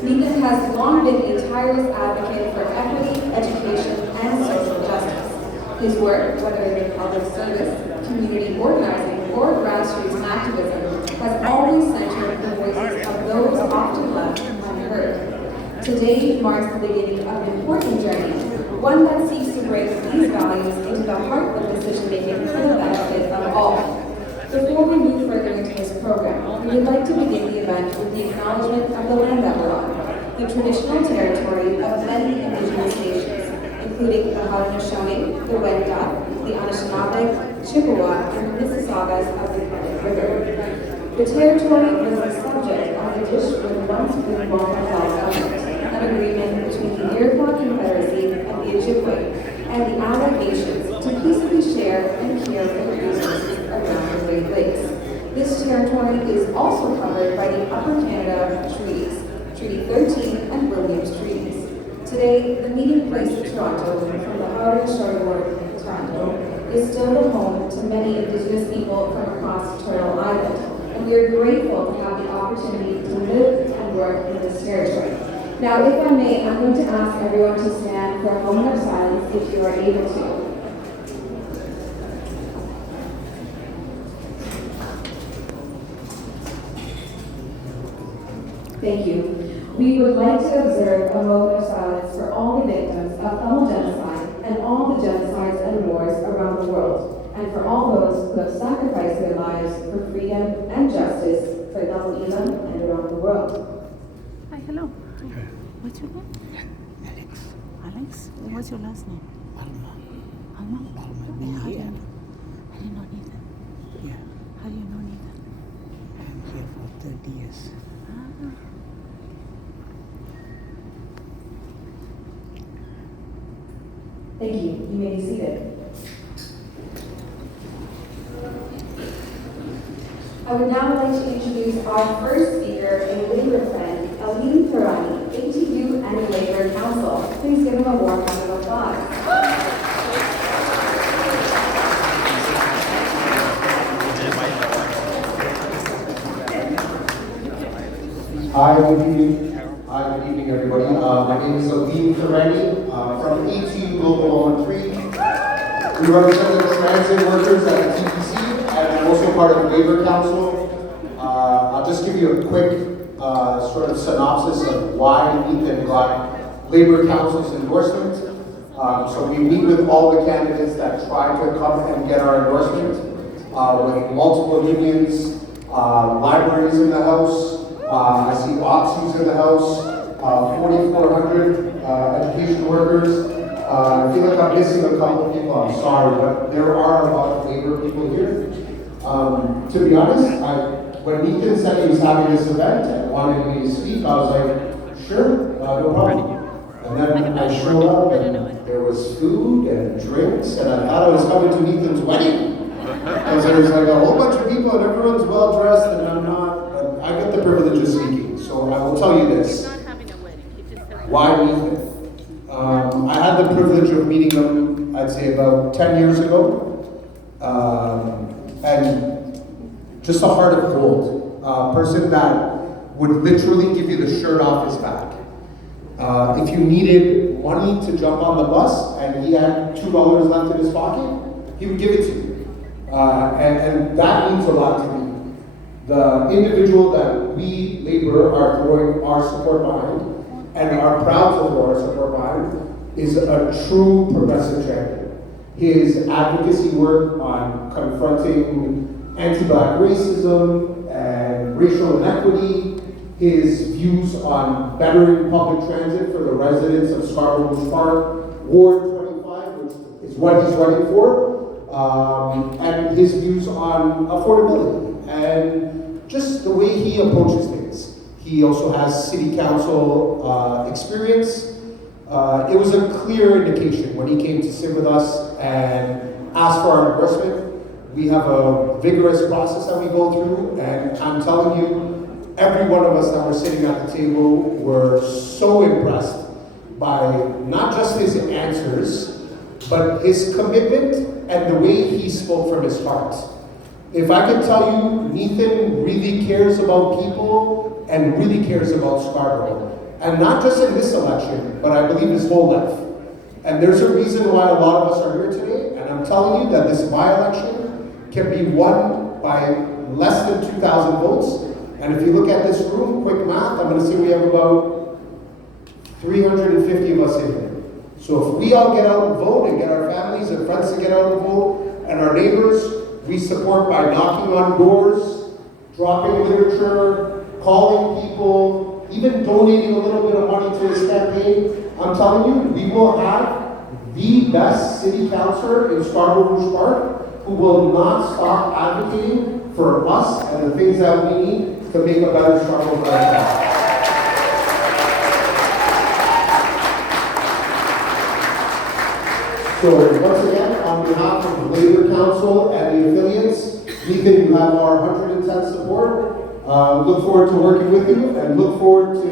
Neethan has long been a tireless advocate for equity, education, and social justice. His work, whether in public service, community organizing, or grassroots activism, has always centered the voices of those often left unheard. Today marks the beginning of an important journey, one that seeks to bring these values into the heart of decision-making for the benefit of all. Before we move further into this program, we would like to begin the event with the acknowledgement of the land that we're on, the traditional territory of many Indigenous nations, including the Haudenosaunee, the Wendat, the Anishinaabe, Chippewa, and the Mississaugas of the Credit River. The territory was the subject of the dispute once with Guatemala's government, an agreement between the Iroquois Confederacy and the Ojibwe, and the Allied nations to peacefully share and care for the resources around the Great Lakes. This territory is also covered by the Upper Canada Treaties, Treaty 13 and Williams Treaties. Today, the meeting place of Toronto from the Haudenosaunee, Toronto, is still the home to many Indigenous people from across Turtle Island, and we are grateful to have the opportunity to live and work in this territory. Now, if I may, I'm going to ask everyone to stand for a moment of silence if you are able to. Thank you. We would like to observe a moment of silence for all the victims of Tamil genocide and all the genocides and wars around the world, and for all those who have sacrificed their lives for freedom and justice for Tamil and around the world. Hi, hello. What's your name? Alex. Alex? What's your last name? Alma. Alma? Alma. How do Yeah. you know Neethan? Yeah. How do you know Neethan? I'm here for 30 years. Thank you. You may be seated. I would now like to introduce our first speaker, a Labour friend, Neethan Shan, ATU and Labour Council. Please give him a warm round of applause. Hi, good evening, everybody. My name is Neethan Shan from ATU Global on 3. We represent the transit workers at the TPC, and I'm also part of the Labour Council. I'll just give you a quick sort of synopsis of why Neethan got Labour Council's endorsement. So we meet with all the candidates that try to come and get our endorsement, with multiple unions, libraries in the House. I see OPSIs in the House, 4,400 education workers. I feel like I'm missing a couple of people, I'm sorry, but there are a lot of Labour people here. To be honest, when Neethan said he was having this event and wanted me to speak, I was like, sure, no problem. And then I showed up and there was food and drinks, and I thought I was coming to Neethan's wedding. Because there's like a whole bunch of people and everyone's well dressed and I'm not. I get the privilege of speaking, so I will tell you this. Why Neethan? I had the privilege of meeting him, I'd say about 10 years ago. And just a heart of gold. A person that would literally give you the shirt off his back. If you needed money to jump on the bus and he had $2 left in his pocket, he would give it to you. And that means a lot to me. The individual that we, Labour, are throwing our support behind and are proud to throw our support behind is a true progressive champion. His advocacy work on confronting anti-Black racism and racial inequity, his views on bettering public transit for the residents of Scarborough-Rouge Park, Ward 25, which is what he's running for, and his views on affordability and just the way he approaches things. He also has City Council experience. It was a clear indication when he came to sit with us and asked for our endorsement. We have a vigorous process that we go through, and I'm telling you, every one of us that were sitting at the table were so impressed by not just his answers, but his commitment and the way he spoke from his heart. If I could tell you, Neethan really cares about people and really cares about Scarborough. And not just in this election, but I believe his whole life. And there's a reason why a lot of us are here today, and I'm telling you that this by-election can be won by less than 2,000 votes. And if you look at this room, quick math, I'm going to say we have about 350 of us in here. So if we all get out and vote and get our families and friends to get out and vote, and our neighbors, we support by knocking on doors, dropping literature, calling people, even donating a little bit of money to his campaign. I'm telling you, we will have the best city councillor in Scarborough-Rouge Park who will not stop advocating for us and the things that we need to make a better Scarborough Park. So once again, on behalf of the Labour Council and the affiliates, Neethan, you have our 110 support. Look forward to working with you and look forward to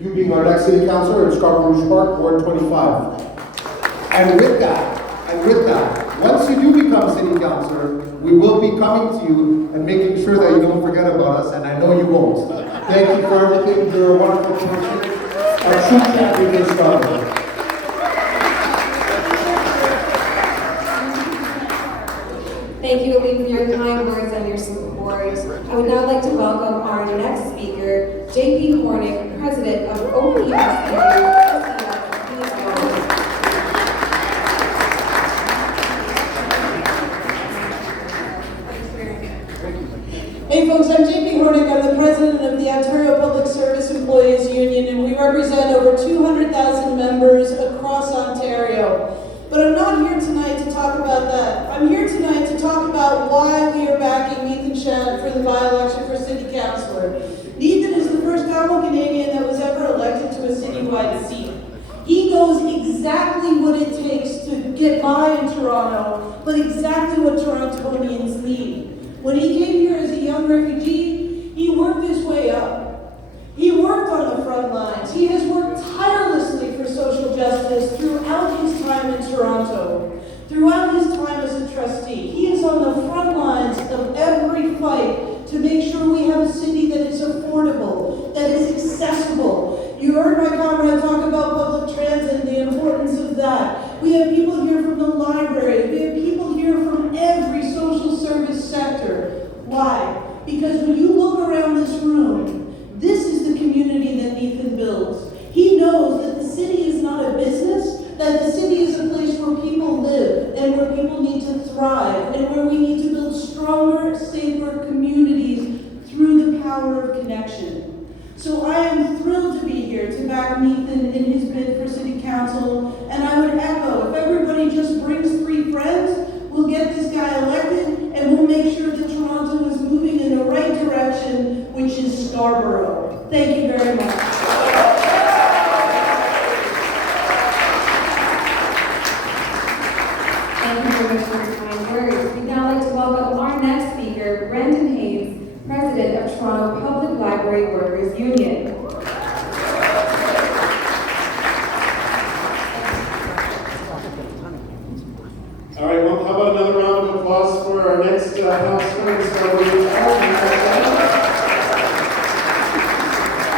you being our next city councillor in Scarborough-Rouge Park, Ward 25. And with that, once you do become city councillor, we will be coming to you and making sure that you don't forget about us, and I know you won't. Thank you for everything. You're a wonderful person. A true champion in Scarborough. Thank you, Aline, for your kind words and your support. I would now like to welcome our next speaker, J.P. Hornick, President of OPSW. Hey folks, I'm J.P. Hornick. I'm the President of the Ontario Public Service Employees Union, and we represent over 200,000 members across Ontario. But I'm not here tonight to talk about that. I'm here tonight to talk about why we are backing Neethan Shan for the by-election for City Councillor. Neethan is the first Canadian that was ever elected to a citywide seat. He knows exactly what it takes to get by in Toronto, but exactly what Torontonians need. When he came here as a young refugee, he worked his way up. He worked on the front lines. He has worked tirelessly for social justice throughout his time in Toronto, throughout his time as a trustee. He is on the front lines of every fight to make sure we have a city that is affordable, that is accessible. You heard my comrade talk about public transit and the importance of that. We have people here from the library. We have people here from every social service sector. Why? Because when you look around this room, this is the community that Neethan builds. He knows that the city is not a business, that the city is a place where people live and where people need to thrive and where we need to build stronger, safer communities through the power of connection. So I am thrilled to be here to back Neethan in his bid for City Council, and I would echo, if everybody just brings 3 friends, we'll get this guy elected and we'll make sure that Toronto is moving in the right direction, which is Scarborough. Thank you very much. Thank you very much for your kind words. We'd now like to welcome our next speaker, Brendan Hayes, President of Toronto Public Library Workers Union. All right, well, how about another round of applause for our next councillor in Scarborough-Rouge Park?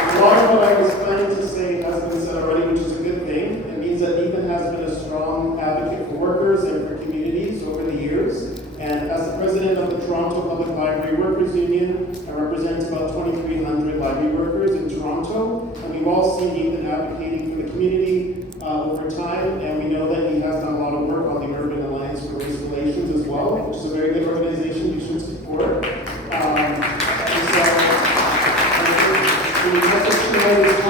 A lot of what I was planning to say has been said already, which is a good thing. It means that Neethan has been a strong advocate for workers and for communities over the years. And as the president of the Toronto Public Library Workers Union, I represent about 2,300 library workers in Toronto. And we've all seen Neethan advocating for the community over time, and we know that he has done a lot of work on the Urban Alliance for Race Relations as well, which is a very good organization you should support. Talk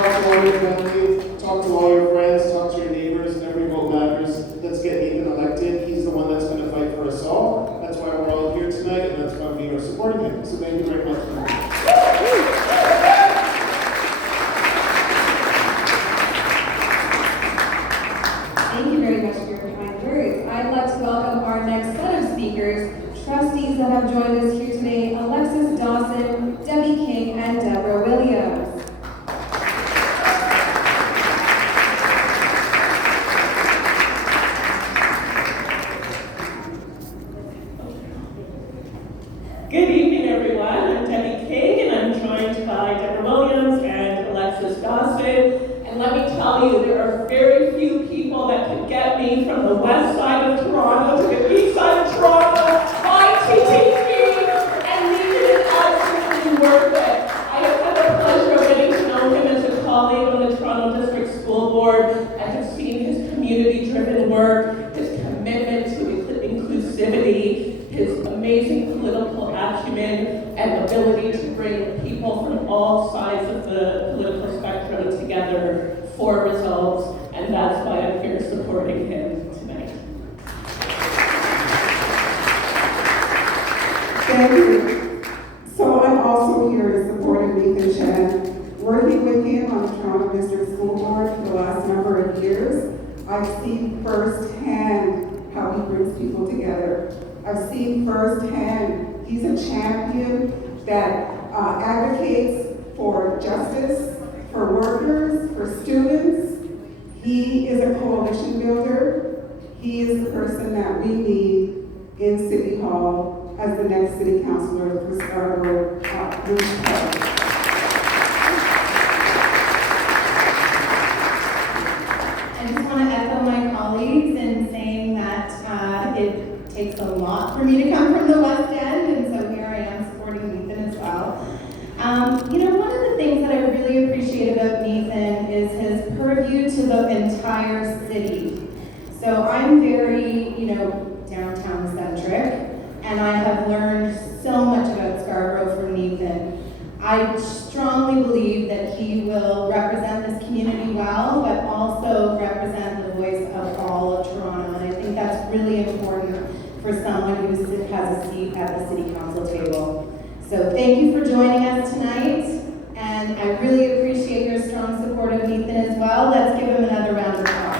to all your family, talk to all your friends, talk to your neighbors, and every vote matters. Let's get Neethan elected. He's the one that's going to fight for us all. That's why we're all here tonight, and that's why we are supporting him. So thank you very much. Thank you very much for your kind words. I'd like to welcome our next set of speakers, trustees that have joined us here today, Alexis Dawson, Debbie King, and Deborah Williams. tell you, there are very few people that could get me from the west side of Toronto to the east side of Toronto by TTP, and Neethan is absolutely worth it. I have had the pleasure of getting to know him as a colleague on the Toronto District School Board. I have seen his community-driven work, his commitment to inclusivity, his amazing political acumen, and ability to bring people from all sides of the political spectrum together for results, and that's why I'm here supporting him tonight. Thank you. So I'm also here to support Neethan Shan. Working with him on the Toronto District School Board for the last number of years, I've seen firsthand how he brings people together. I've seen firsthand he's a champion that advocates for justice, for workers, for students. He is a coalition builder. He is the person that we need in City Hall as the next City Councillor for Scarborough-Rouge Park. I just want to echo my colleagues in saying that it takes a lot for me to come from the West End, and so here I am supporting Neethan as well. One of the things that I really appreciate about Neethan is his purview to the entire city. So I'm very, downtown centric, and I have learned so much about Scarborough from Neethan. I strongly believe that he will represent this community well, but also represent the voice of all of Toronto. And I think that's really important for someone who has a seat at the City Council table. So thank you for joining us tonight, and I really appreciate your strong support of Neethan as well. Let's give him another round of applause.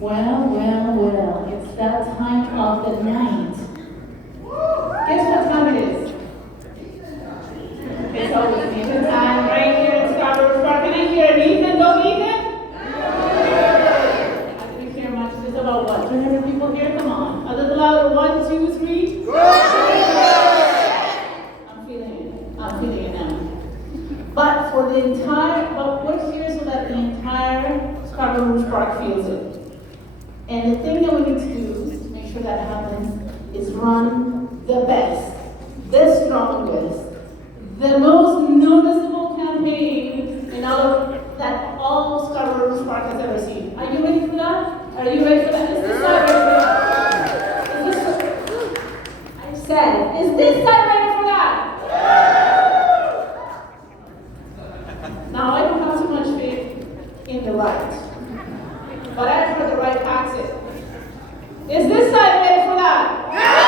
Well, it's that time of the night. Guess what time it is? It's always Neethan time right here in Scarborough Park. Can I hear Neethan? Go Neethan? I didn't hear much. There's about what? 200 people here? Come on. A little louder. 1, 2, 3. I'm feeling it now. But for the entire, we're here so that the entire Scarborough-Rouge Park feels it. And the thing that we need to do to make sure that happens is run the best, the strongest, the most noticeable campaign in all Scarborough-Rouge Park has ever seen. Are you ready for that? Are you ready for that? Is this side ready for that? I said, is this side ready for that? Now I don't have too much faith in the right. But I've heard the right packs it. Is this side ready for that? Yeah!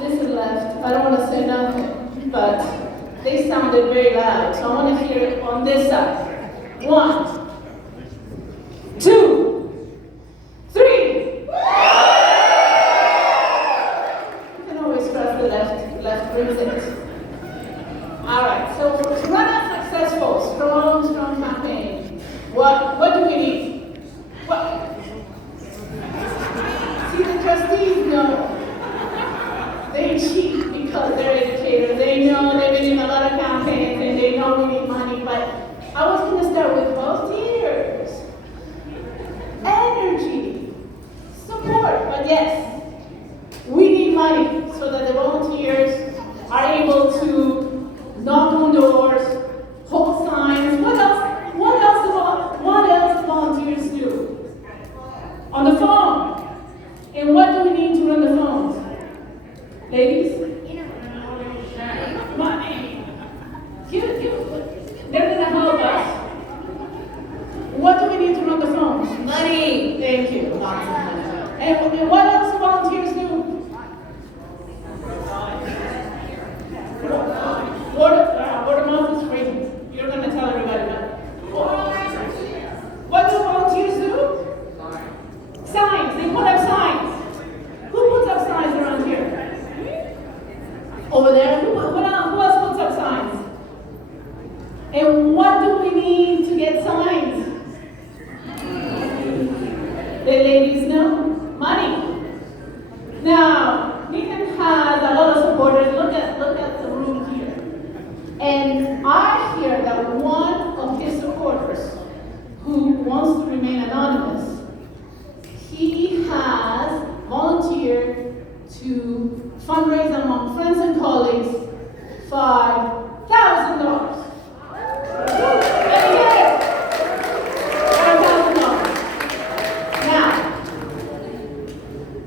This is left. I don't want to say nothing, but they sounded very loud, so I want to hear it on this side. 1, 2, 3. You can always trust the left brings it. All right, so to run a successful, strong campaign, what do we need? What? See, the trustees know. They cheat because they're educators. They know they've been in a lot of campaigns and they know we need money, but I was going to start with volunteers, energy, support, but yes, we need money so that the volunteers are able to knock on doors, hold signs. What else do volunteers do? On the phone. And what do we need to run the phones? Ladies? to fundraise among friends and colleagues $5,000. Now,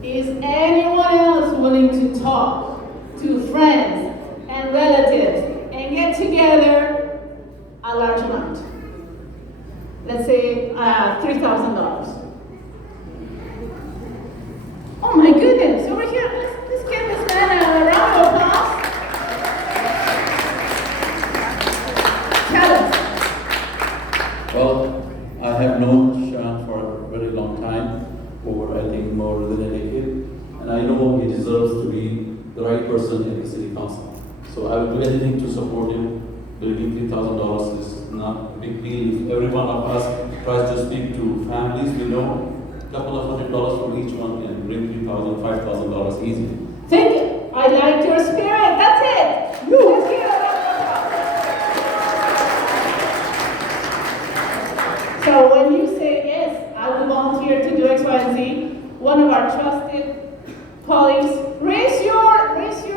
is anyone else willing to talk to friends and relatives and get together a large amount? Let's say $3,000. Oh my goodness, over here, let's give this man a round of applause. Tell us. Well, I have known Shan for a very long time, over I think more than a decade, and I know he deserves to be the right person in the City Council. So I will do anything to support him. Building $3,000 is not a big deal. If every one of us tries to speak to families we know, a couple of $100 for each one can bring $3,000, $5,000 easily. Thank you. I like your spirit. That's it. Let's hear it. So when you say yes, I will volunteer to do X, Y, and Z, one of our trusted colleagues, raise your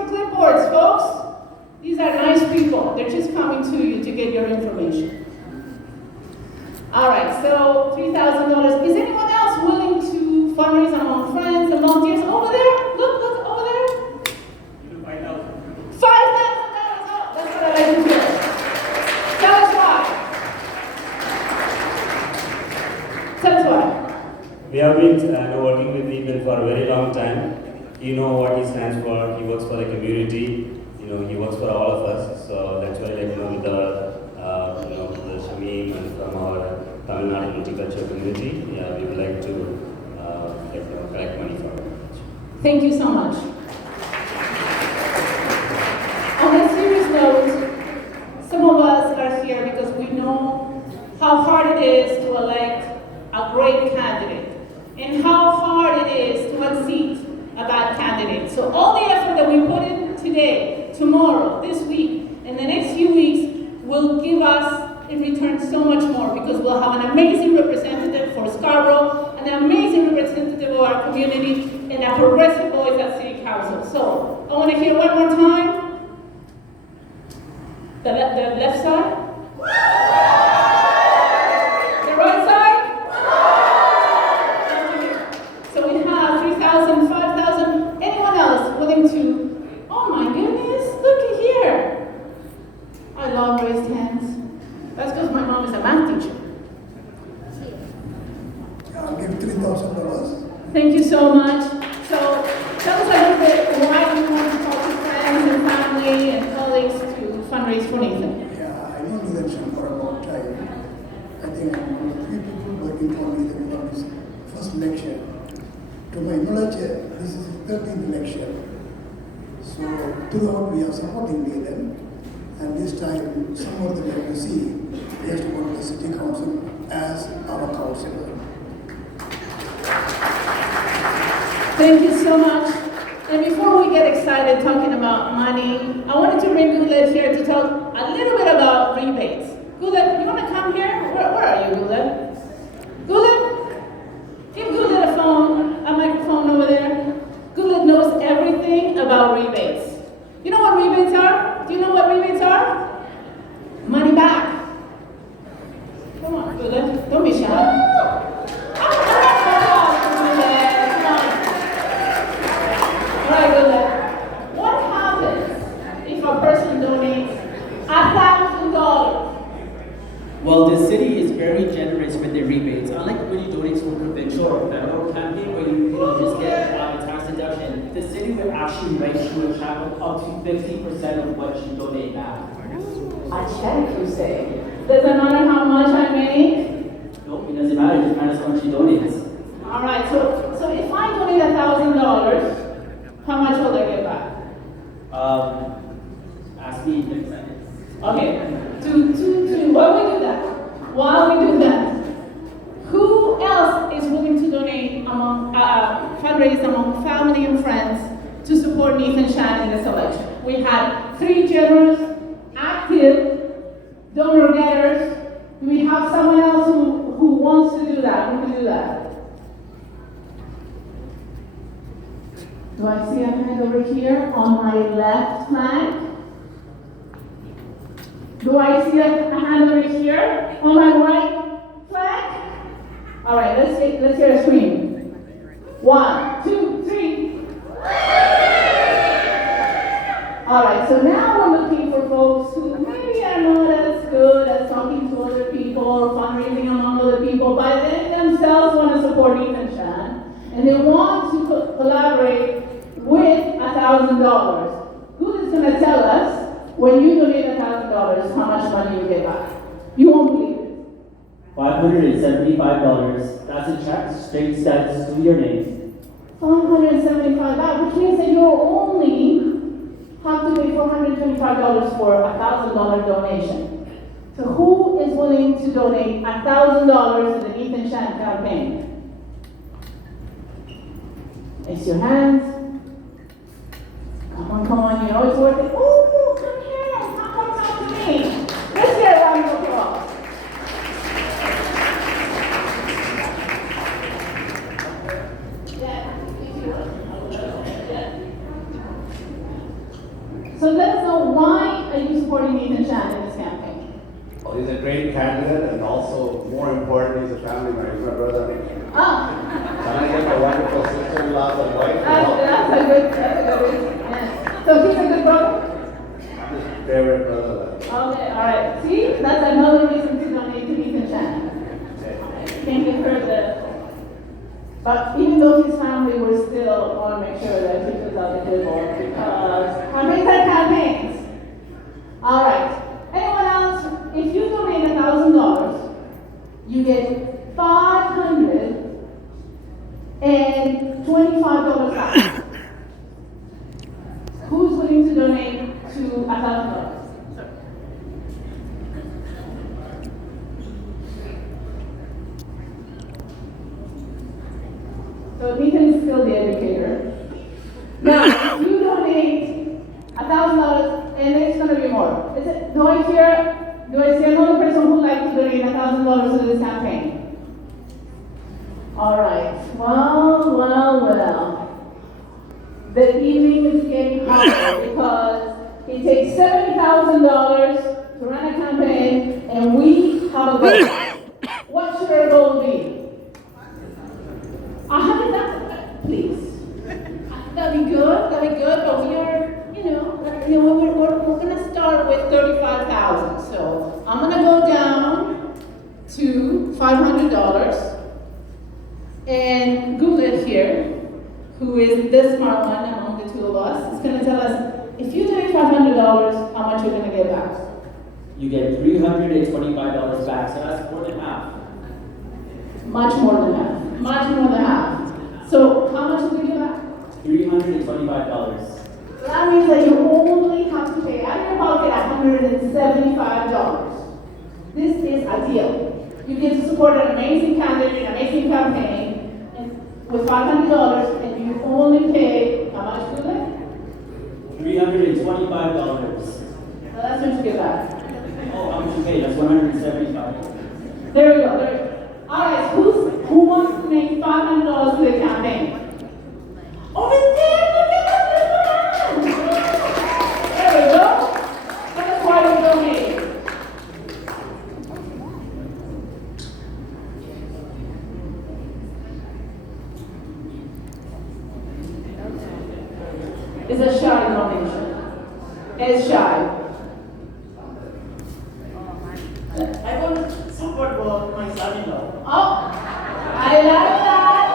clipboards, folks. These are nice people. They're just coming to you to get your information. All right, so $3,000. Is anyone else willing to fundraise among friends and volunteers? Over there? Look, over there. You do $5,000. $5,000. Oh, that's what I like to hear. Tell us why. Tell us why. We have been working with Neethan for a very long time. You know what he stands for. He works for the community. He works for all of us. So that's why, with the Shamim and from our Tamil Nadu multicultural community, we would like to collect money for it. Thank you so much. On a serious note, some of us are here because we know how hard it is to elect a great candidate and how hard it is to unseat a bad candidate. So all the effort that we put in today, tomorrow, this week, and the next few weeks will give us in return so much more because we'll have an amazing representative for Scarborough, an amazing representative of our community, and a progressive voice at City Council. So I want to hear one more time. The left side. The right side. So we have 3,000, 5,000. Anyone else willing to? Oh my goodness, look at here. I love raised hands. That's because my mom is a math teacher. I'll give $3,000. Thank you so much. So tell us a little bit why you want to talk to friends and family and colleagues to fundraise for Neethan. Yeah, I know Neethan Shan for a long time. I think I'm one of the few people working for Neethan for his first election. To my knowledge, this is his 13th election. So throughout we are supporting Neethan, and this time some of them have to see he has to go to the City Council as our councillor. Thank you so much. And before we get excited talking about money, I wanted to bring Guled here to talk a little bit about rebates. Guled, you want to come here? Where are you, Guled? Guled? Give Guled a microphone over there. Guled knows everything about rebates. You know what rebates are? Do you know what rebates are? Money back. Come on, Guled. Don't be shy. All right, Guled. What happens if a person donates $1,000? Well, the city is very generous with their rebates. Unlike when you donate to a provincial or federal campaign where you just get a tax deduction, the city will actually write you a check of up to 50% of what you donate back. A check, you say? Doesn't matter how much I make? Nope, it doesn't matter. It depends on how much you donate. All right, so if I donate $1,000, how much will I get back? Ask me in 10 seconds. Okay, while we do that, who else is willing to donate fundraise among family and friends to support Neethan Shan in this election? We had 3 generous, active donor getters. Do we have someone else who wants to do that? Who can do that? Do I see a hand over here on my left flank? Do I see a hand over here on my right flank? All right, let's hear a scream. 1, 2, 3. All right, so now we're looking for folks who maybe are not as good at talking to other people or fundraising among other people, but they themselves want to support Neethan Shan, and they want to collaborate with $1,000. Who is going to tell us when you donate $1,000 how much money you get back? You won't believe it. $575. That's a check, straight sets to your name. $575, which means that you only have to pay $425 for a $1,000 donation. So who is willing to donate $1,000 to the Neethan Shan campaign? Raise your hands. Come on, you know it's worth it. Oh, come here, come talk to me. Let's get a round of applause. So let us know, why are you supporting Neethan Shan in this campaign? Well, he's a great candidate, and also, more important, he's a family man. He's my brother. Ah. And I get a wonderful sister-in-law and wife. That's a good reason. Yes. So he's a good brother? I'm his favorite brother. Okay, all right. See, that's another reason to donate to Neethan Shan. Thank you for the. But even though his family, we still want to make sure that he puts out the table, because campaigns are campaigns. All right. Anyone else? If you donate $1,000, you get $525 back. Who's willing to donate to $1,000? So Neethan is still the educator. Now, if you donate $1,000, and there's going to be more. Do I see another person who would like to donate $1,000 to this campaign? All right. Well. The evening is getting harder because it takes $70,000 to run a campaign, and we have a goal. What should our goal be? 100,000, please. That'd be good, but we are, we're going to start with 35,000. So I'm going to go down to $500, and Google here, who is the smart one among the two of us, is going to tell us, if you donate $500, how much you're going to get back? You get $325 back, so that's more than half. Much more than half. Much more than half. So how much will you get back? $325. So that means that you only have to pay out of your pocket $175. This is a deal. You get to support an amazing candidate, an amazing campaign, with $500, and you only pay how much for that? $325. So that's what you get back. Oh, how much you pay? That's $175. There we go. All right, who wants to make $500 for the campaign? Over there, look at that. There we go. That's why we donate. It's a shy donation. It's shy. I want to support my son-in-law. Oh, I like that.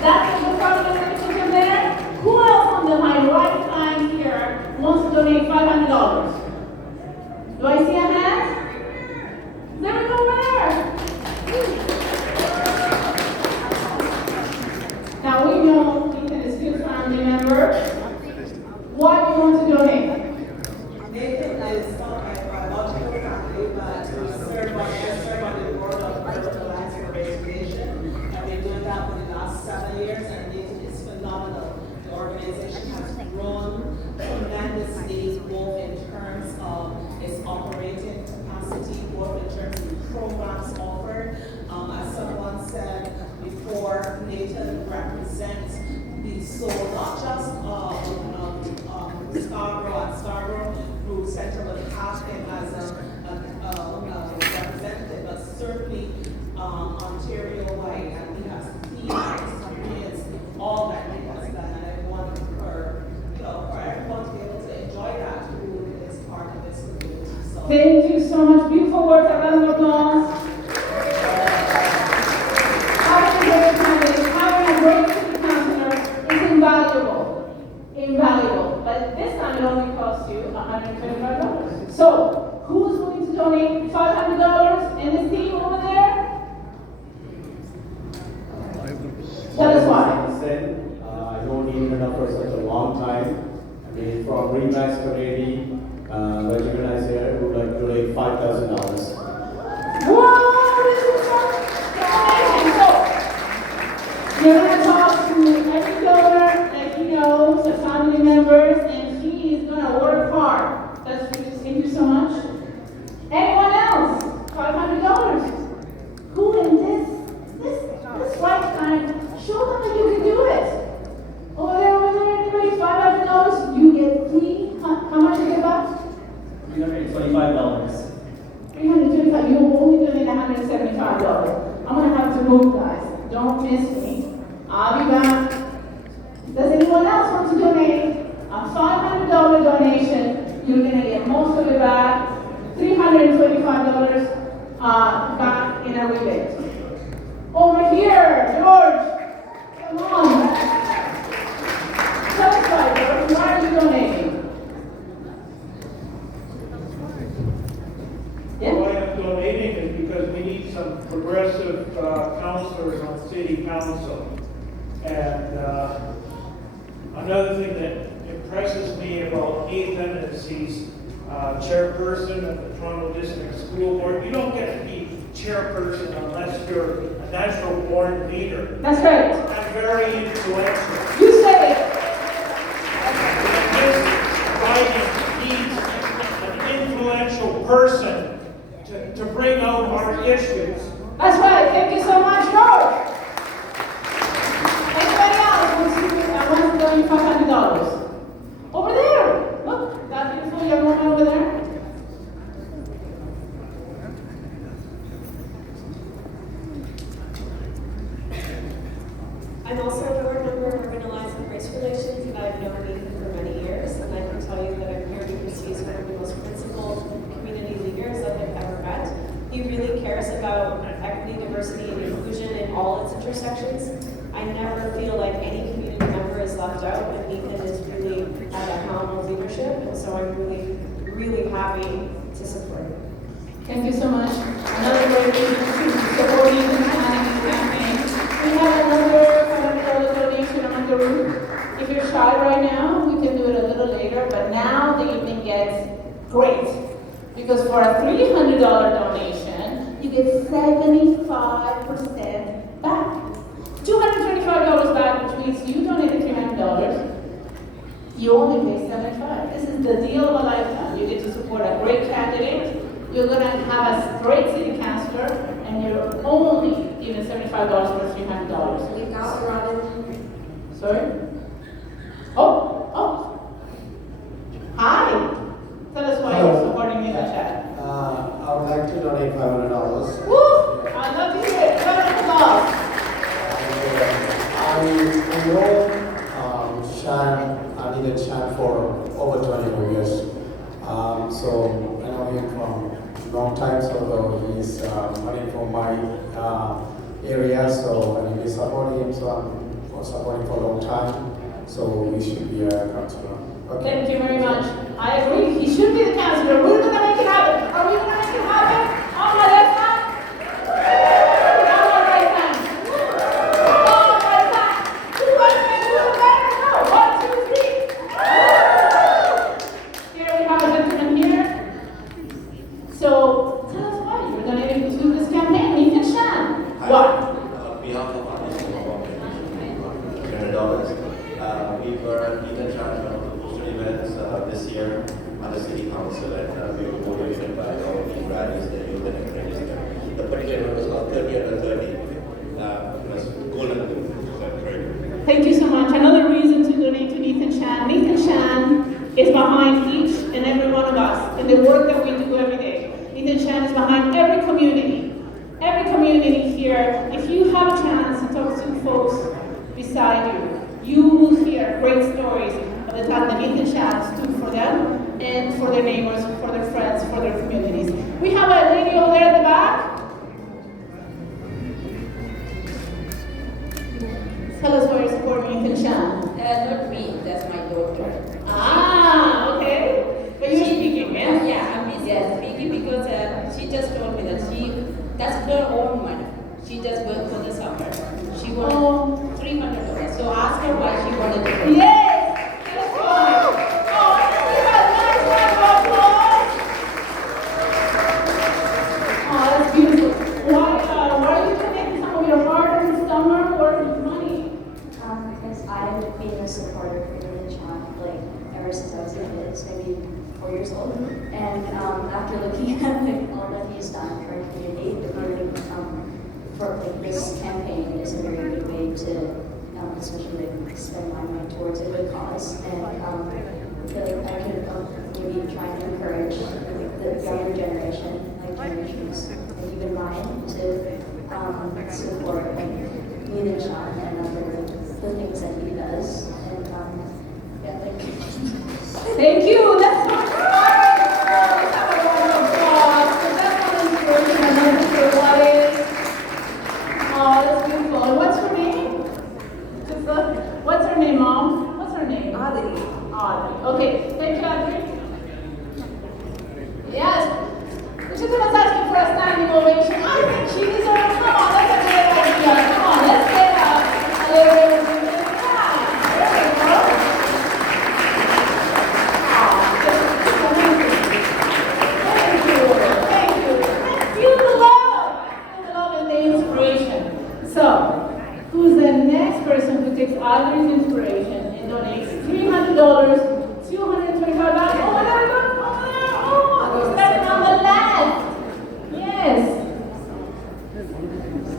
That's a good conversation from there. Who else on my right line here wants to donate $500? Do I see a hand? There we go, over there. Now we know Neethan is a good family member. Why do you want to donate? Neethan is not my biological family, but we serve on the board of Urban Alliance for Education, and we've been doing that for the last 7 years, and Neethan is phenomenal. The organization has grown tremendously, both in terms of its operating capacity, both in terms of the programs offered. As someone said before, Neethan represents the So not just Scarborough-Rouge Center will have him as a representative, but certainly Ontario-wide, and he has experience all that he has done, and I want for everyone to be able to enjoy that who is part of this community. So Thank you so much. Beautiful words. A round of applause. Having a great candidate, having a great city councillor is invaluable. Invaluable. But this time it only costs you $125. So, who's willing to donate $500 in this team over there? Tell us why. I know Neethan for such a long time. I mean, from Remax community, recognized here, would like to donate $5,000. Whoa, this is so amazing. So, you're going to talk to every donor that you know, to family members, and he is going to work hard. That's really, thank you so much. Anyone else? $500. Who in this lifetime, show them that you can do it. Over there, anybody, $500, you get free. How much do you get back? $325. $325, you only donate $175. I'm going to have to move, guys. Don't miss me. I'll be back. Does anyone else want to donate a $500 donation? You're going to get most of it back. $325 back in a rebate. Over here, George. Come on. Tell us why, George. Why are you donating? Yeah. Why I'm donating is because we need some progressive councillors on City Council. And another thing that impresses me about Neethan is he's chairperson of the Toronto District School Board. You don't get to be chairperson unless you're a natural born leader. That's right. And very influential. You say it. This riding needs an influential person to bring out our issues. That's right. Thank you so much, George. Anybody else wants to donate $500? Over there. Look, that beautiful young woman over there. I'm also a board member of Organized Race Relations, and I've known Neethan for many years, and I can tell you that I'm here because he's one of the most principled community leaders that I've ever met. He really cares about equity, diversity, and inclusion in all its intersections. I never feel like any community member is left out, and Neethan is really at the helm of leadership, and so I'm really, really happy to support him. Thank you so much. Another great reason to support Neethan Shan in this campaign. We have another $500 donation on the roof. If you're shy right now, we can do it a little later, but now the evening gets great. Because for a $300 donation, you get 75% back. $225 back, which means you donated $300. You only pay $75. This is the deal of a lifetime. You get to support a great candidate. You're going to have a great city councillor, and you're only giving $75 for $300. We got Robin. Sorry? Oh. Hi. Tell us why you're supporting Neethan Shan. I would like to donate $500. Woo! I'd love to hear it. Round of applause. I know Neethan Shan for over 20 years. So I know him from a long time, so he's running from my area, so I mean, we support him, so I'm supporting for a long time, so we should be a councillor. Okay. Thank you very much. I agree. He should be the councillor. We're going to make it happen. Are we going to make it happen? On my left hand? On my right hand? On my right hand. Who wants to make it a little better? No. 1, 2, 3. Here we have a gentleman here. So tell us why you're donating to this campaign, Neethan Shan. Why? On behalf of our $300. We were Neethan Shan hosted events this year on the City Council, and we were motivated by all the rallies that youth and encouraged. The particular was called 30 under 30. It was golden. Thank you so much. Another reason is behind each and every one of us in the work that we do every day. Neethan Shan is behind every community. Every community here, if you have a chance to talk to folks beside you, you will hear great stories of the time that Neethan Shan stood for them and for their neighbors, for their friends, for their communities. We have a lady over there at the back. Tell us why you support Neethan Shan. Not me, that's my daughter. Ah, okay. But you're speaking, yeah? Yeah, I'm speaking because she just told me that that's her own money. She just worked for the summer. She won $300. So ask her why she wanted to go. Yes! That's right. Oh, let's give a nice round of applause. Oh, that's beautiful. Why are you donating some of your hard-earned summer work with money? Because I've been a supporter for Neethan Shan, like, ever since I was a kid, so maybe 4 years old. And after looking at like, all that he's done for our community, it really, for like, this campaign is a very good way to, especially like, spend my money towards a good cause. And I feel like I could maybe try and encourage like, the younger generation, like generations, and even mine, to support like, Neethan Shan and the things that he does. And yeah, thank you. Thank you. That's so great. Let's have a round of applause. So that's one inspiration. I'm not sure what is. Oh, that's beautiful. And what's her name? What's her name, Mom? What's her name? Audrey. Audrey. Okay. Thank you, Audrey. Yes. She's going to asking for a standing ovation. I think she deserves. Come on, that's a great idea. Come on, let's get a little. So, who's the next person who takes Audrey's inspiration and donates $300, $225? Oh, there we go. Oh, starting on the left. Yes.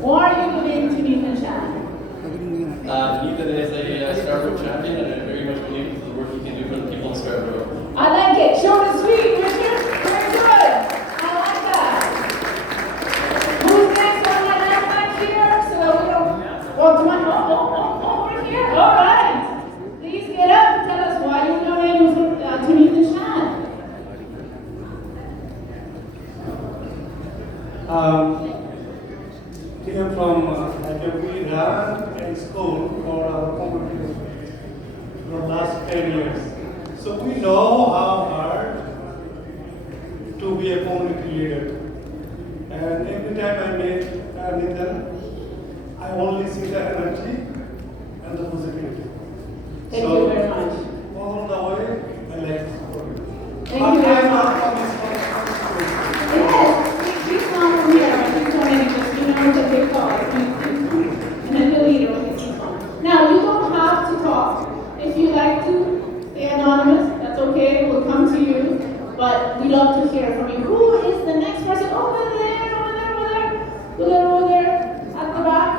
What are you doing to Neethan Shan? Neethan is a Scarborough champion, and I very much believe in the work he can do for the people in Scarborough. I like it. Short and sweet, Richard. Very good. I like that. Who's next on my left back here? So that we don't. Oh, come on. Over here. All right. Please get up and tell us why you're donating to Neethan Shan. Came from we ran a school for our community for the last 10 years. So we know how hard to be a community leader. And every time I meet Neethan, I only see the energy and the positivity. Thank you very much. All the way, I like to support you. Thank you very much. Yes, he's not from here, but he's donating because he knows a big cause. And the leader of this one. Now, you don't have to talk. If you like to stay anonymous, that's okay. We'll come to you. But we love to hear from you. Who is the next person? Over there, over there, at the back.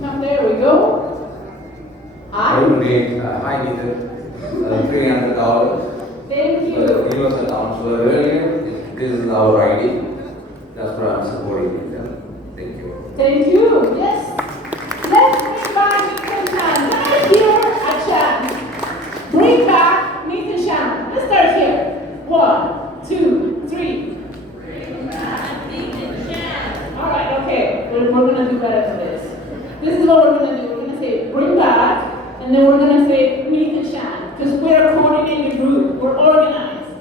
Come there, we go. Hi. I will make hi Neethan, $300. Thank you. Universal Councillor earlier. This is our ID. That's what I'm supporting Neethan. Thank you. Thank you. Yes. Let's bring back Neethan Shan. Can I hear a chant? Bring back Neethan Shan. Let's start here. 1, 2, 3. Bring back Neethan Shan. All right. Okay. We're gonna do better than this. This is what we're gonna do. We're gonna say bring back, and then we're gonna say Neethan Shan, because we're a coordinated group. We're organized.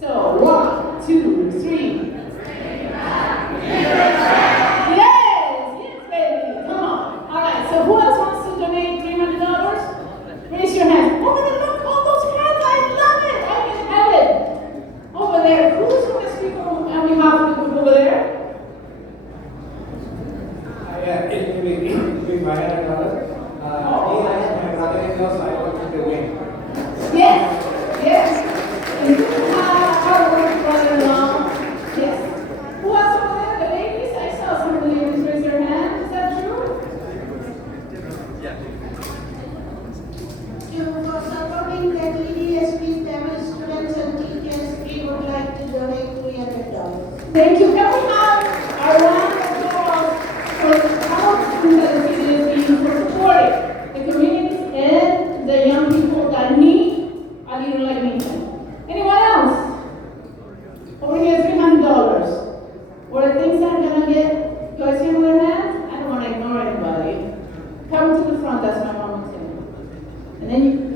So 1, 2, 3. Bring back Neethan Shan. Yes, baby. Come on. All right. So who else wants to donate $300? Raise your hand. Oh my God! Look, all those hands. I love it. I can have it. Over there. Who's going to speak on behalf of the group over there? If I had a dollar, my brother-in-law, I wanted to win. Yes, yes. And you have hard work brother-in-law. Yes. Who else over there? The ladies? I saw some of the ladies raise their hand. Is that true? You for supporting the needy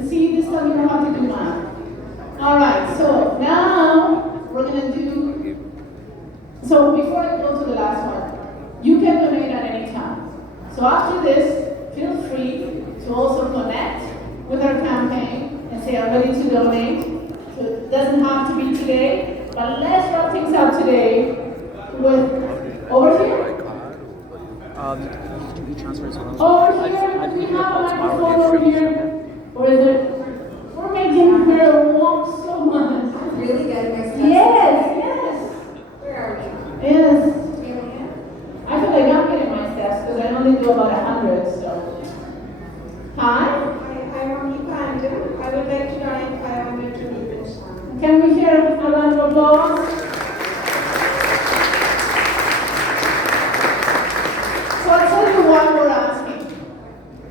see, this time you know how to do math. All right, so now we're gonna do, so before I go to the last one, you can donate at any time. So after this, feel free to also connect with our campaign and say, I'm ready to donate. So it doesn't have to be today, but let's wrap things up today with, over here? Over here, do we have a microphone over here? Or is it, we're making her walk so much. Really getting my steps. Yes, yes. Where are we? Yes. I feel like I'm getting my steps because I only do about 100, so. Hi? Hi, Ramika. I would like to donate 500 to Neethan Shan. Can we hear a round of applause? So I'll tell you why we're asking.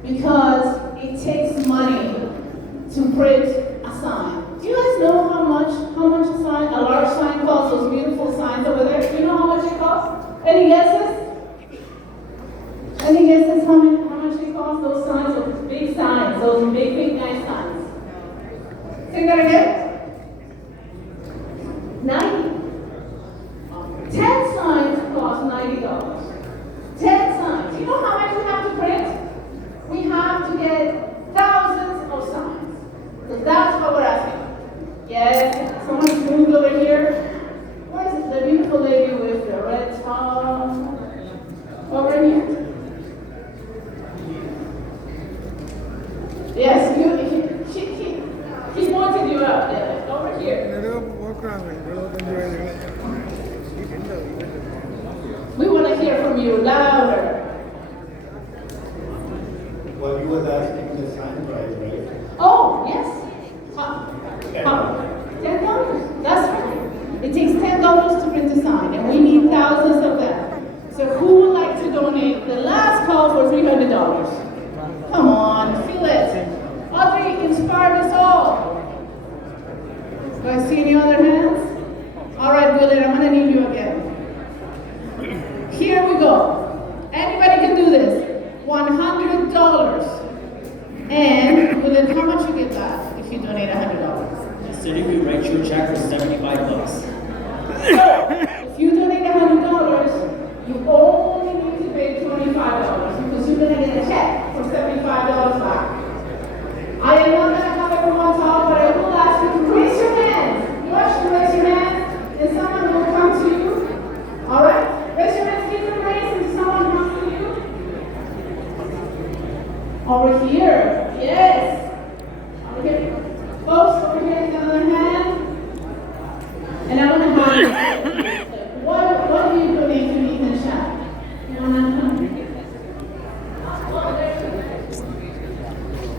Because it takes money to print a sign. Do you guys know how much a sign, a large sign costs, those beautiful signs over there? Do you know how much it costs? Any guesses? Any guesses how much it costs, those signs, those big signs, those big nice signs? Say that again? 90. 10 signs cost $90. 10 signs. Do you know how much we have to print? We have to get thousands of signs. So that's what we're asking. Yes, someone moved over here. Where is it? The beautiful lady with the red top? Over here. Yes, he pointed you out there. Over here. We want to hear from you louder. Well, you was asking the sign price, right? Oh, yes. $10. That's right. It takes $10 to print a sign, and we need thousands of them. So who would like to donate the last call for $300? Come on, feel it. Audrey inspired us all. Do I see any other hands? All right, Willard, I'm going to need you again. Here we go. Anybody can do this. $100. And Willard, how much you get back if you donate $100? The city will write you a check for $75. So, if you donate $100, you only need to pay $25 because you're going to get a check for $75 back. I am not going to come up from on top, but I will ask you to raise your hands. You guys should raise your hands, and someone will come to you. All right? Raise your hands, keep them raised, and someone comes to you. Over here. Yes. Over here. Folks, over here is another hand. And I'm going to have what do you donate to Neethan Shan? You want to come?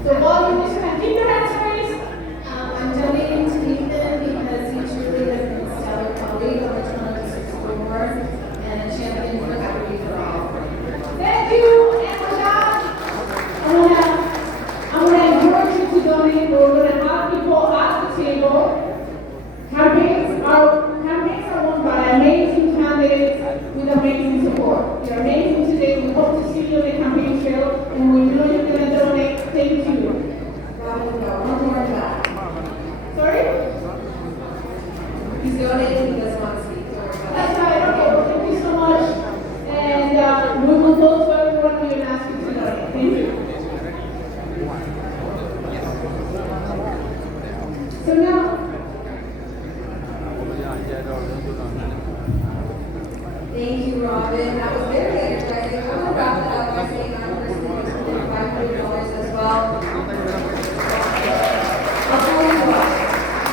So while you raise your hand, keep your hands raised. I'm donating to Neethan because he truly has been a stellar colleague on the Toronto District School Board and a champion for equity for all. Thank you, and with that, I'm going to encourage you to donate. We're going to have people at the table. Campaigns are won by amazing candidates with amazing support. You're amazing today. We hope to see you on the campaign trail, and we know you're going to donate. Thank you. One more time. Sorry? He's donating, he doesn't want to speak. That's right. Okay, well, thank you so much. And we will go to everyone we will ask you to donate. Thank you. So now, thank you, Robin. That was very energizing. I'm going to wrap that up by saying I'm personally contributing $500 as well. I'll tell you what,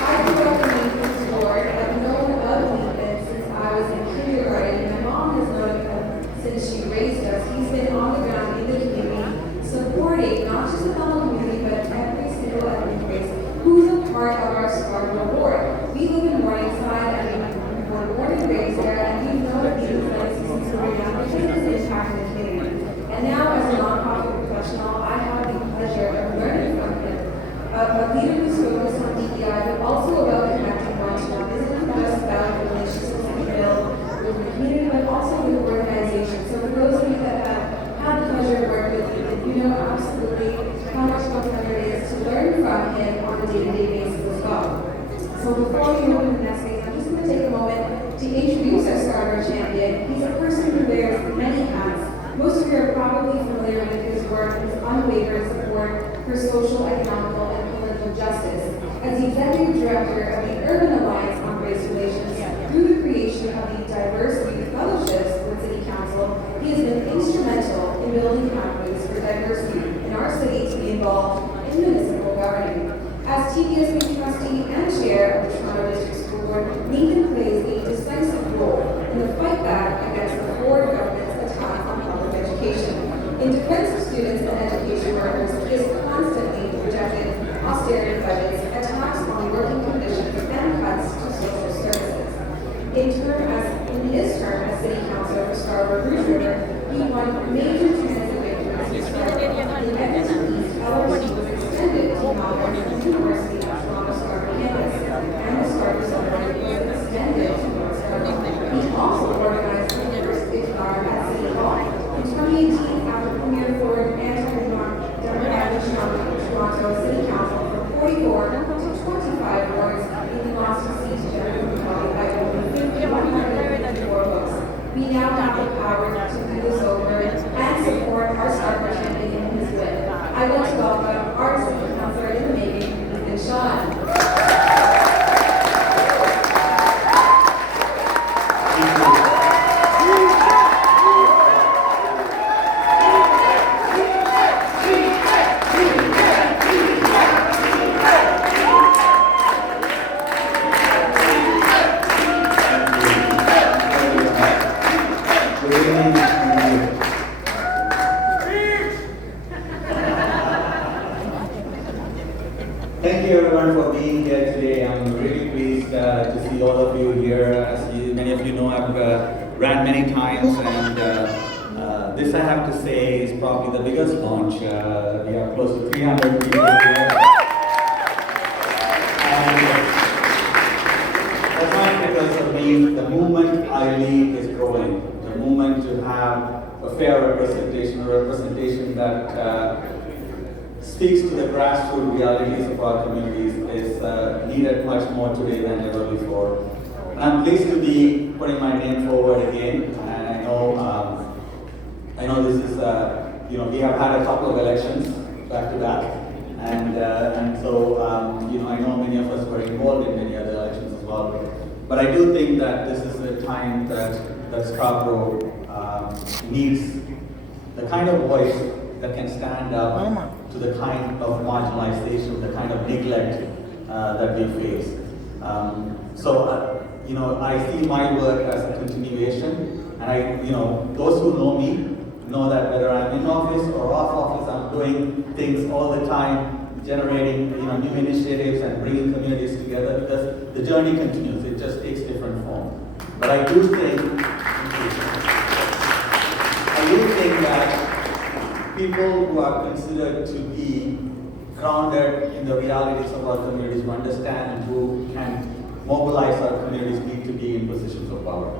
I grew up in Neethan's ward. I've known of Neethan since I was in kindergarten. My mom has known him since she raised us. He's been on the ground in the community, supporting not just the Toronto community, but every single ethnic race who's a part of our Scarborough ward. We live in Morningside, and we were born and raised there, and we know that these legacies and story now because of his impact in the community. And now, as a nonprofit professional, I have the pleasure of learning from him. A leader who's focused on DEI, but also about connecting one to one. This isn't just about the relationships we build with the community, but also with the organization. So for those of you that have had the pleasure of working with you, you know absolutely how much fun it is to learn from him on a day-to-day basis as well. So before we move to the next phase, I'm just going to take a moment to introduce our Scarborough champion. He's a person who wears many hats. Most of you are probably familiar with his work, his unwavering support for social, economical, and political justice. As the Executive Director of the Urban Alliance on Race Relations, through the creation of the diverse youth fellowships with City Council, he has been instrumental in building pathways for diverse youth in our city to be involved in municipal governing. As TDSB trustee and chair of the Toronto District School Board, Neethan plays a decisive role in the fight back against the Ford government's attack on public education. In defense of students and education workers, he has constantly rejected austerity budgets, attacks on working conditions, and cuts to social services. In his term as City Councillor for Scarborough-Rouge Park, he won major transit victories in Scarborough. The was extended to Melbourne University of Toronto Scarborough campus, and the Scarborough Celebrity was extended to North Scarborough. He also organized the first big bar at City Hall. In 2018, after Premier Ford anti-democratic Toronto City Council from 44 to 25 wards, he lost his seat to Jennifer McCauley by only 154 votes. We now have the power to do this over and support our Scarborough champion in his win. I want to welcome our City Councillor in the making, Neethan Shan. Thank you everyone for being here today. I'm really pleased to see all of you here. As many of you know, I've ran many times, and this I have to say is probably the biggest launch. We have close to 300 people here. And that's not because of me. The movement I lead is growing. The movement to have a fair representation, a representation that speaks to the grassroots realities of our communities is needed much more today than ever before. And I'm pleased to be putting my name forward again. And I know this is, we have had a couple of elections back to back, and so I know many of us were involved in many other elections as well. But I do think that this is a time that Scarborough needs the kind of voice that can stand up to the kind of marginalization, the kind of neglect that we face. I see my work as a continuation, and those who know me know that whether I'm in office or off office, I'm doing things all the time, generating new initiatives and bringing communities together, because the journey continues. It just takes different form. But I do think that people who are considered to be grounded in the realities of our communities, who understand and who can mobilize our communities, need to be in positions of power.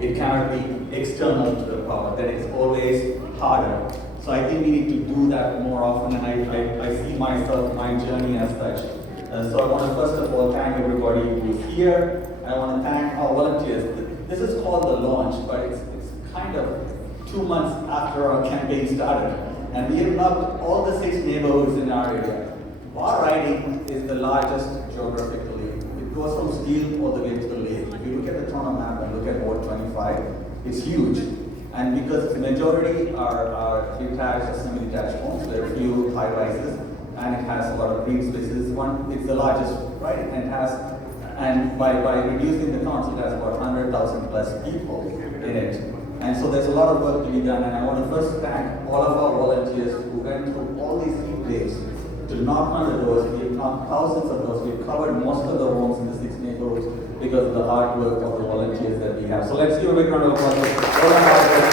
It cannot be external to the power, that is always harder. So I think we need to do that more often, and I see myself, my journey as such. So I want to first of all thank everybody who's here. I want to thank our volunteers. This is called the launch, but it's kind of 2 months after our campaign started. And we have mapped all the 6 neighborhoods in our area. Bar riding is the largest geographically. It goes from Steel all the way to the lake. If you look at the Toronto map and look at Ward 25, it's huge. And because the majority are detached or semi-detached homes, there are a few high rises, and it has a lot of green spaces. It's the largest, right? And by reducing the council, it has about 100,000 plus people in it. And so there's a lot of work to be done, and I want to first thank all of our volunteers who went through all these heat waves to knock on the doors. We've knocked thousands of doors. We've covered most of the homes in the 6 neighborhoods because of the hard work of the volunteers that we have. So let's give a big round of applause for all our hard work.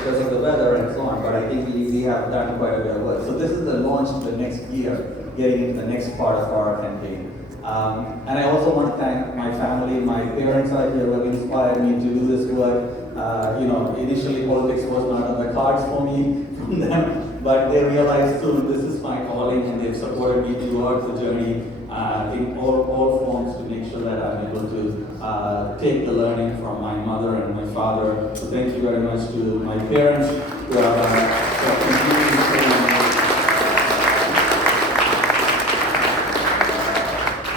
Because of the weather and so on, but I think we have done quite a bit of work. So this is the launch to the next year, getting into the next part of our campaign. And I also want to thank my family. My parents are here who have inspired me to do this work. initially politics was not on the cards for me from them, but they realized soon this is my calling, and they've supported me throughout the journey in all forms to make sure that I'm able to take the learning from my mother and my father. So thank you very much to my parents who have continued to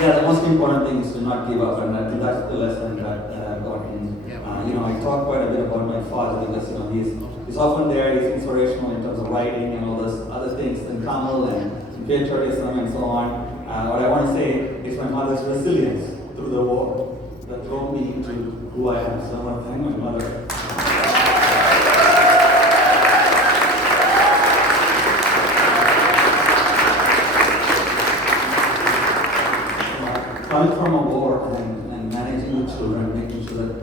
Yeah, the most important thing is to not give up, and I think that's the lesson that I've gotten. I talk quite a bit about my father because he's often there, he's inspirational in terms of writing and all those other things, and Tamil and patriotism and so on. What I want to say is my mother's resilience through the war that drove me into who I am. So I want to thank my mother. Coming from a war and managing the children, making sure that,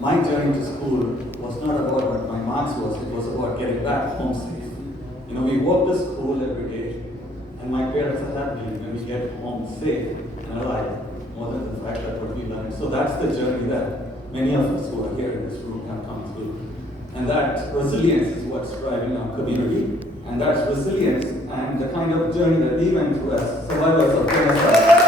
my journey to school was not about what my marks was, it was about getting back home safe. We walk to school every day, and my parents are happy when we get home safe and alive, more than the fact that what we learned. So that's the journey that many of us who are here in this room have come through. And that resilience is what's driving our community, and that's resilience and the kind of journey that we went through as survivors of genocide.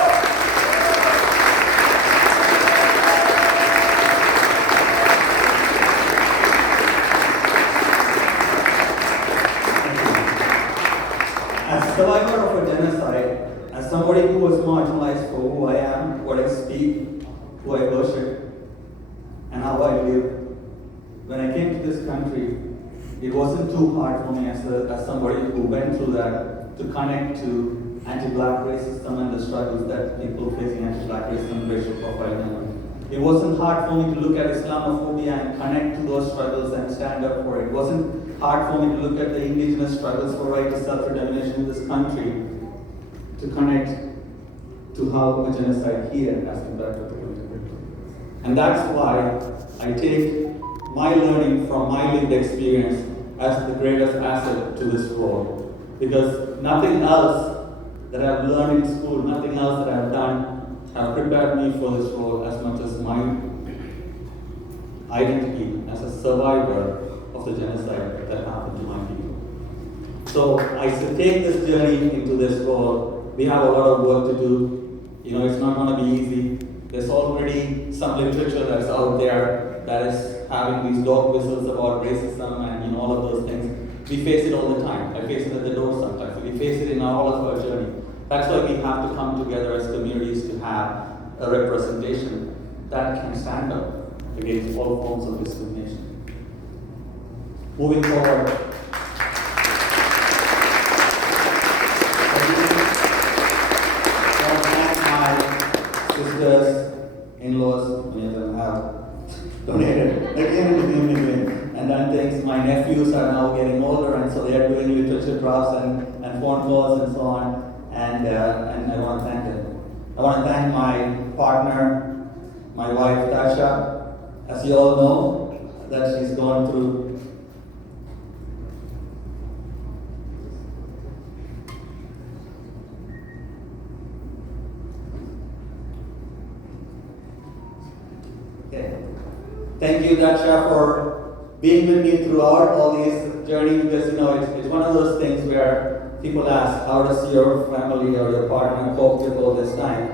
Survivor of a genocide, as somebody who was marginalized for who I am, what I speak, who I worship, and how I live. When I came to this country, it wasn't too hard for me as somebody who went through that to connect to anti-black racism and the struggles that people facing anti-black racism and racial profiling. It wasn't hard for me to look at Islamophobia and connect to those struggles and stand up for it. It wasn't hard for me to look at the indigenous struggles for right to self-determination in this country, to connect to how a genocide here has impacted the community. And that's why I take my learning from my lived experience as the greatest asset to this role. Because nothing else that I've learned in school, nothing else that I've done have prepared me for this role as much as my identity as a survivor of the genocide that happened to my people. So I take this journey into this role. We have a lot of work to do. It's not going to be easy. There's already some literature that's out there that is having these dog whistles about racism and all of those things. We face it all the time. I face it at the door sometimes. We face it in all of our journey. That's why we have to come together as communities to have a representation that can stand up against all forms of discrimination. Moving forward, I want to thank my sisters, in-laws, many of them have donated again and again and done things. My nephews are now getting older, and so they are doing literature drafts and phone calls and so on. And I want to thank them. I want to thank my partner, my wife Tasha. As you all know, that she's gone through Thank you, Tasha, for being with me throughout all these journey, because it's one of those things where people ask, how does your family or your partner cope with all this time?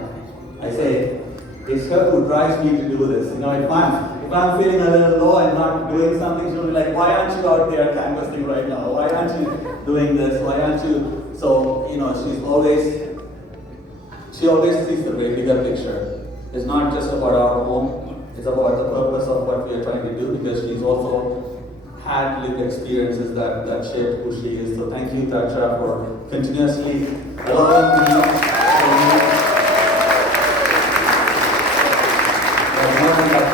I say, it's her who drives me to do this. If I'm feeling a little low and not doing something, she'll be like, why aren't you out there canvassing right now? Why aren't you doing this? Why aren't you? So, she always sees the bigger picture. It's not just about our home. It's about the purpose of what we are trying to do, because she's also had lived experiences that shaped who she is. So thank you, Tasha, for continuously allowing me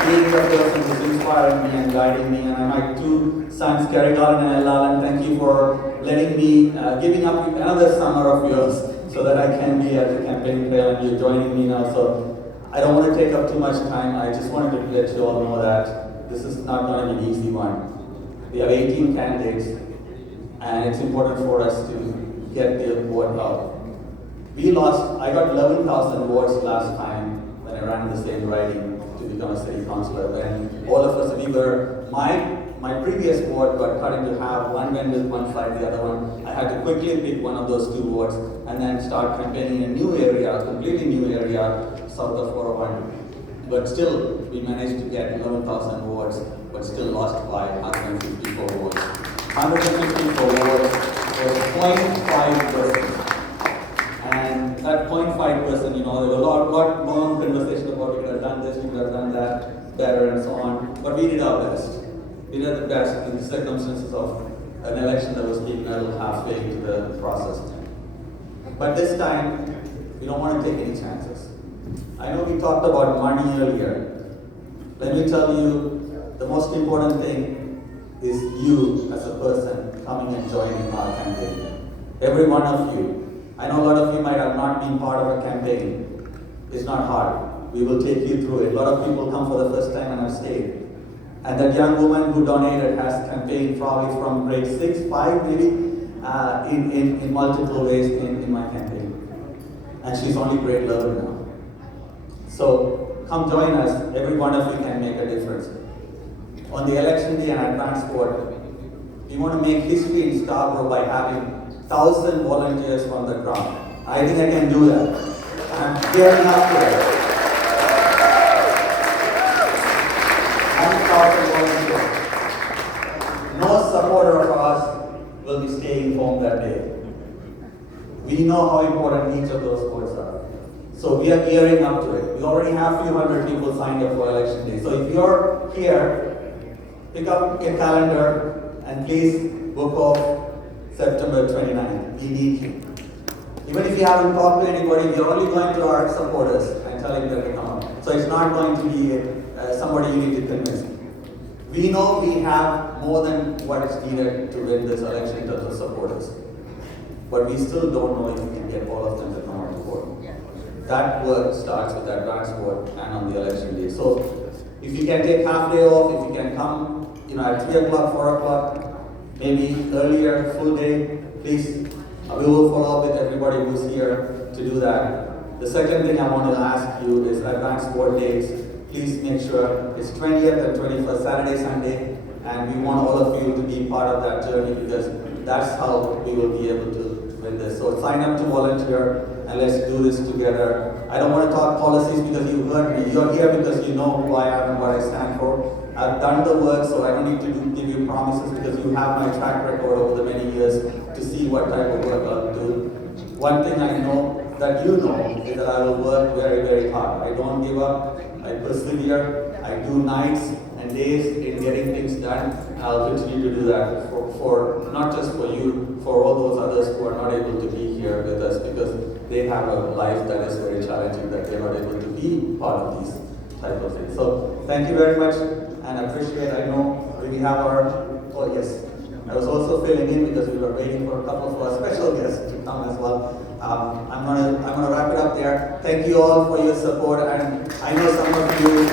being the person who's inspiring me and guiding me. And my two sons, Karigalan and Elalan, thank you for letting me, giving up another summer of yours so that I can be at the campaign trail, and you're joining me now. So I don't want to take up too much time. I just wanted to let you all know that this is not going to be an easy one. We have 18 candidates, and it's important for us to get the vote out. I got 11,000 votes last time when I ran the same riding to become a city councillor. And all of us, we were my previous ward got cut into half. One went with one side, the other one. I had to quickly pick one of those two wards and then start campaigning in a new area, completely new area, south of 401. But still, we managed to get 11,000 votes, but still lost by 154 votes. 154 votes was 0.5%. And that 0.5%, you know, there was a lot more conversation about we could have done this, we could have done that better, and so on. But we did our best. We did the best in the circumstances of an election that was taken a little halfway into the process. But this time, we don't want to take any chances. I know we talked about money earlier. Let me tell you, the most important thing is you as a person coming and joining our campaign. Every one of you. I know a lot of you might have not been part of a campaign. It's not hard. We will take you through it. A lot of people come for the first time and have stayed. And that young woman who donated has campaigned probably from grade 6, 5 maybe, in multiple ways in my campaign. And she's only grade 11 now. So come join us. Every one of you can make a difference. On the election day and advance vote, we want to make history in Scarborough by having 1,000 volunteers from the ground. I think I can do that. I'm gearing up to it. 1,000 volunteers. No supporter of ours will be staying home that day. We know how important each of those votes are. So we are gearing up to it. We already have a few hundred people signed up for election day. So if you're here, pick up your calendar and please book off September 29th. We need you. Even if you haven't talked to anybody, we're only going to our supporters and telling them to come up. So it's not going to be somebody you need to convince. We know we have more than what is needed to win this election in terms of supporters. But we still don't know if we can get all of them to come out to vote. That work starts with advance vote and on the election day. So if you can take half day off, if you can come, at 3 o'clock, 4 o'clock, maybe earlier, full day, please, we will follow up with everybody who's here to do that. The second thing I want to ask you is advance vote dates. Please make sure it's 20th and 21st, Saturday, Sunday, and we want all of you to be part of that journey because that's how we will be able to win this. So sign up to volunteer and let's do this together. I don't want to talk policies because you heard me. You're here because you know who I am and what I stand for. I've done the work, so I don't need to give you promises because you have my track record over the many years to see what type of work I'll do. One thing I know that you know is that I will work very, very hard. I don't give up. I persevere. I do nights and days in getting things done. I'll continue to do that for not just for you, for all those others who are not able to be here with us because they have a life that is very challenging that they're not able to be part of these type of things. So thank you very much and appreciate. I know we have oh yes, I was also filling in because we were waiting for a couple of our special guests to come as well. I'm gonna wrap it up there. Thank you all for your support, and I know some of you.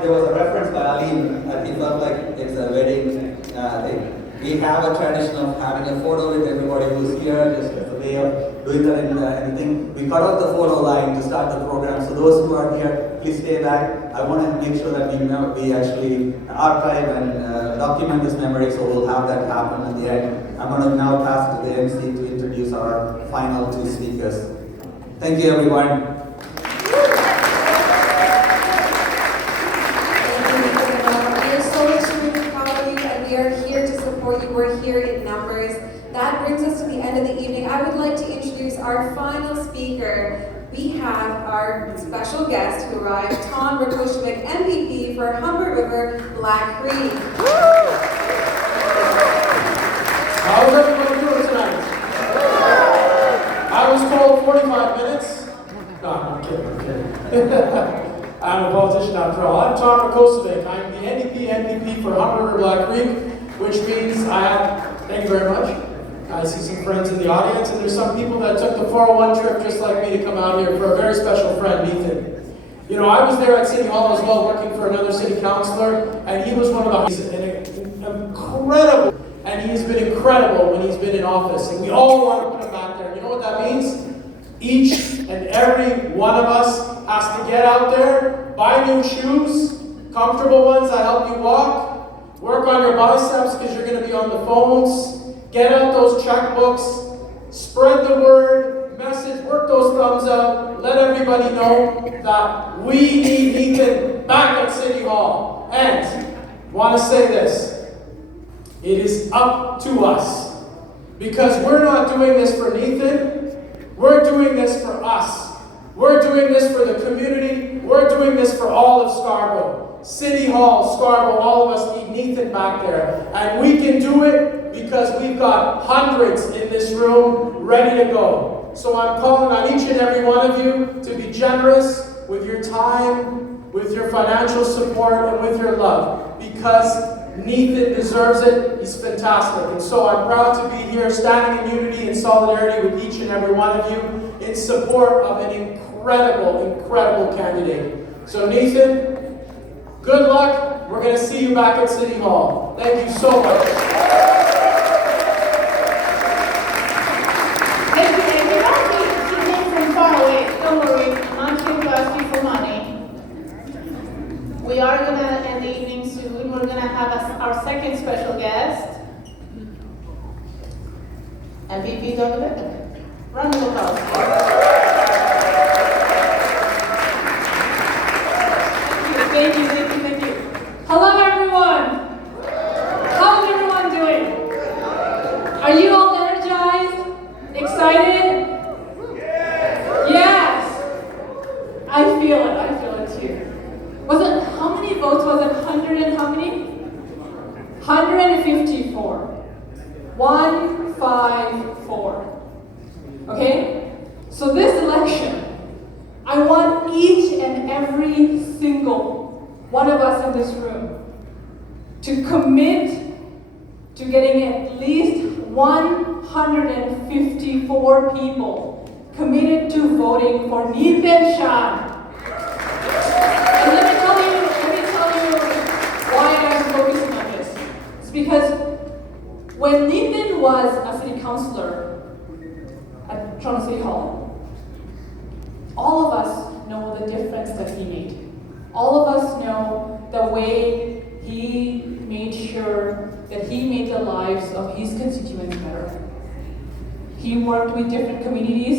There was a reference by Alim that he felt like it's a wedding thing. We have a tradition of having a photo with everybody who's here, just as a way of doing that in anything. We cut out the photo line to start the program, so those who are here, please stay back. I want to make sure that we actually archive and document this memory, so we'll have that happen at the end. I'm going to now pass to the MC to introduce our final two speakers. Thank you, everyone. We're here in numbers. That brings us to the end of the evening. I would like to introduce our final speaker. We have our special guest who arrived, Tom Rakoshevich, MVP for Humber River Black Creek. How is everybody doing tonight? I was told 45 minutes. No, I'm kidding. I'm a politician after all. I'm Tom Rakoshevich. I'm the MVP for Humber River Black Creek, which means thank you very much. I see some friends in the audience, and there's some people that took the 401 trip just like me to come out here for a very special friend, Neethan. You know, I was there at City Hall as well, working for another city councillor, and he was one of the, he's incredible, and he's been incredible when he's been in office, and we all want to put him back there. You know what that means? Each and every one of us has to get out there, buy new shoes, comfortable ones that help you walk, work on your biceps because you're going to be on the phones, get out those checkbooks, spread the word, message, work those thumbs out, let everybody know that we need Neethan back at City Hall. And want to say this, it is up to us, because we're not doing this for Neethan, we're doing this for us. We're doing this for the community, we're doing this for all of Scarborough. City Hall, Scarborough, all of us need Neethan back there. And we can do it because we've got hundreds in this room ready to go. So I'm calling on each and every one of you to be generous with your time, with your financial support, and with your love, because Neethan deserves it. He's fantastic. And so I'm proud to be here standing in unity and solidarity with each and every one of you in support of an incredible, incredible candidate. So Neethan, good luck. We're going to see you back at City Hall. Thank you so much. Thank you. And you know he came from far away. Don't worry, I'm not here to ask you for money. We are going to end the evening soon. We're going to have our second special guest. MVP Donovan. Round of applause. Thank you. Hello everyone! How's everyone doing? Are you all energized? Excited? Yes! I feel it too. How many votes was it? 100 and how many? 154. 154. Okay? So this election, I want each and every single one of us in this room to commit to getting at least 154 people committed to voting for Neethan Shan. And let me tell you why I'm focusing on this. It's because when Neethan was a city councillor at Toronto City Hall, all of us know the difference that he made. All of us know the way he made sure that he made the lives of his constituents better. He worked with different communities